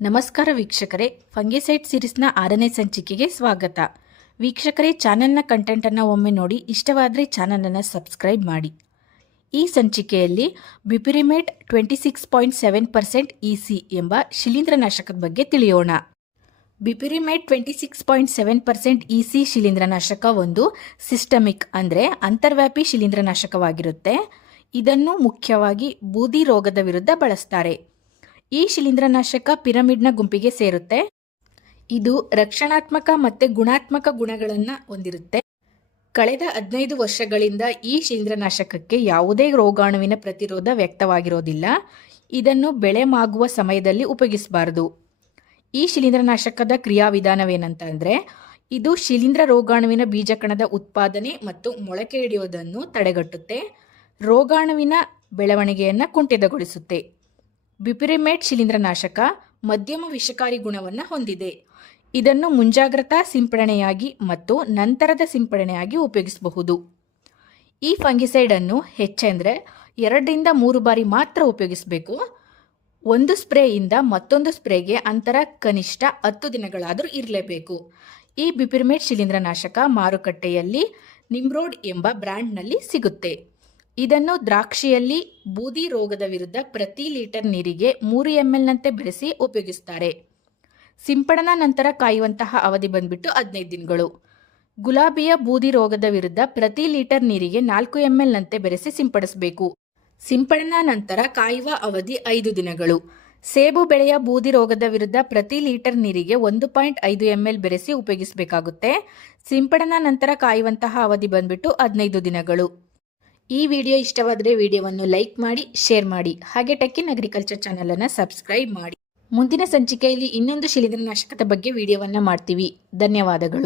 ನಮಸ್ಕಾರ ವೀಕ್ಷಕರೇ, ಫಂಗಿಸೈಡ್ ಸೀರೀಸ್ನ 6ನೇ ಸಂಚಿಕೆಗೆ ಸ್ವಾಗತ. ವೀಕ್ಷಕರೇ, ಚಾನೆಲ್ನ ಕಂಟೆಂಟನ್ನು ಒಮ್ಮೆ ನೋಡಿ, ಇಷ್ಟವಾದರೆ ಚಾನಲನ್ನು ಸಬ್ಸ್ಕ್ರೈಬ್ ಮಾಡಿ. ಈ ಸಂಚಿಕೆಯಲ್ಲಿ ಬಿಪಿರಿಮೇಟ್ 26.7% ಇಸಿ ಎಂಬ ಶಿಲೀಂಧ್ರನಾಶಕದ ಬಗ್ಗೆ ತಿಳಿಯೋಣ. ಬಿಪಿರಿಮೇಟ್ 26.7% ಇಸಿ ಶಿಲೀಂಧ್ರನಾಶಕ ಒಂದು ಸಿಸ್ಟಮಿಕ್ ಅಂದರೆ ಅಂತರ್ವ್ಯಾಪಿ ಶಿಲೀಂಧ್ರನಾಶಕವಾಗಿರುತ್ತೆ. ಇದನ್ನು ಮುಖ್ಯವಾಗಿ ಬೂದಿ ರೋಗದ ವಿರುದ್ಧ ಬಳಸ್ತಾರೆ. ಈ ಶಿಲೀಂಧ್ರನಾಶಕ ಪಿರಮಿಡ್ನ ಗುಂಪಿಗೆ ಸೇರುತ್ತೆ. ಇದು ರಕ್ಷಣಾತ್ಮಕ ಮತ್ತು ಗುಣಾತ್ಮಕ ಗುಣಗಳನ್ನು ಹೊಂದಿರುತ್ತೆ. ಕಳೆದ 15 ವರ್ಷಗಳಿಂದ ಈ ಶಿಲೀಂಧ್ರನಾಶಕಕ್ಕೆ ಯಾವುದೇ ರೋಗಾಣುವಿನ ಪ್ರತಿರೋಧ ವ್ಯಕ್ತವಾಗಿರೋದಿಲ್ಲ. ಇದನ್ನು ಬೆಳೆ ಮಾಗುವ ಸಮಯದಲ್ಲಿ ಉಪಯೋಗಿಸಬಾರದು. ಈ ಶಿಲೀಂಧ್ರನಾಶಕದ ಕ್ರಿಯಾವಿಧಾನವೇನಂತಂದರೆ, ಇದು ಶಿಲೀಂಧ್ರ ರೋಗಾಣುವಿನ ಬೀಜಕಣದ ಉತ್ಪಾದನೆ ಮತ್ತು ಮೊಳಕೆ ಹಿಡಿಯೋದನ್ನು ತಡೆಗಟ್ಟುತ್ತೆ. ರೋಗಾಣುವಿನ ಬೆಳವಣಿಗೆಯನ್ನು ಕುಂಠಿತಗೊಳಿಸುತ್ತೆ. ಬಿಪಿರಿಮೇಟ್ ಶಿಲೀಂಧ್ರನಾಶಕ ಮಧ್ಯಮ ವಿಷಕಾರಿ ಗುಣವನ್ನು ಹೊಂದಿದೆ. ಇದನ್ನು ಮುಂಜಾಗ್ರತಾ ಸಿಂಪಡಣೆಯಾಗಿ ಮತ್ತು ನಂತರದ ಸಿಂಪಡಣೆಯಾಗಿ ಉಪಯೋಗಿಸಬಹುದು. ಈ ಫಂಗಿಸೈಡನ್ನು ಹೆಚ್ಚೆಂದರೆ 2ರಿಂದ 3 ಬಾರಿ ಮಾತ್ರ ಉಪಯೋಗಿಸಬೇಕು. ಒಂದು ಸ್ಪ್ರೇಯಿಂದ ಮತ್ತೊಂದು ಸ್ಪ್ರೇಗೆ ಅಂತರ ಕನಿಷ್ಠ 10 ದಿನಗಳಾದರೂ ಇರಲೇಬೇಕು. ಈ ಬಿಪಿರಿಮೇಟ್ ಶಿಲೀಂಧ್ರನಾಶಕ ಮಾರುಕಟ್ಟೆಯಲ್ಲಿ ನಿಮ್ರೋಡ್ ಎಂಬ ಬ್ರ್ಯಾಂಡ್ನಲ್ಲಿ ಸಿಗುತ್ತೆ. ಇದನ್ನು ದ್ರಾಕ್ಷಿಯಲ್ಲಿ ಬೂದಿ ರೋಗದ ವಿರುದ್ಧ ಪ್ರತಿ ಲೀಟರ್ ನೀರಿಗೆ 3 ml ಬೆರೆಸಿ ಉಪಯೋಗಿಸ್ತಾರೆ. ಸಿಂಪಡಣಾ ನಂತರ ಕಾಯುವಂತಹ ಅವಧಿ ಬಂದ್ಬಿಟ್ಟು 15 ದಿನಗಳು. ಗುಲಾಬಿಯ ಬೂದಿ ರೋಗದ ವಿರುದ್ಧ ಪ್ರತಿ ಲೀಟರ್ ನೀರಿಗೆ 4 ml ಬೆರೆಸಿ ಸಿಂಪಡಿಸಬೇಕು. ಸಿಂಪಡಣಾ ನಂತರ ಕಾಯುವ ಅವಧಿ 5 ದಿನಗಳು. ಸೇಬು ಬೆಳೆಯ ಬೂದಿ ರೋಗದ ವಿರುದ್ಧ ಪ್ರತಿ ಲೀಟರ್ ನೀರಿಗೆ 1.5 ml ಬೆರೆಸಿ ಉಪಯೋಗಿಸಬೇಕಾಗುತ್ತೆ. ಸಿಂಪಡಣಾ ನಂತರ ಕಾಯುವಂತಹ ಅವಧಿ ಬಂದ್ಬಿಟ್ಟು 15 ದಿನಗಳು. ಈ ವಿಡಿಯೋ ಇಷ್ಟವಾದರೆ ವಿಡಿಯೋವನ್ನು ಲೈಕ್ ಮಾಡಿ, ಶೇರ್ ಮಾಡಿ, ಹಾಗೆ ಟೆಕ್ ಇನ್ ಅಗ್ರಿಕಲ್ಚರ್ ಚಾನಲನ್ನು ಸಬ್ಸ್ಕ್ರೈಬ್ ಮಾಡಿ. ಮುಂದಿನ ಸಂಚಿಕೆಯಲ್ಲಿ ಇನ್ನೊಂದು ಶಿಲೀಂಧ್ರನಾಶಕದ ಬಗ್ಗೆ ವಿಡಿಯೋವನ್ನು ಮಾಡ್ತೀವಿ. ಧನ್ಯವಾದಗಳು.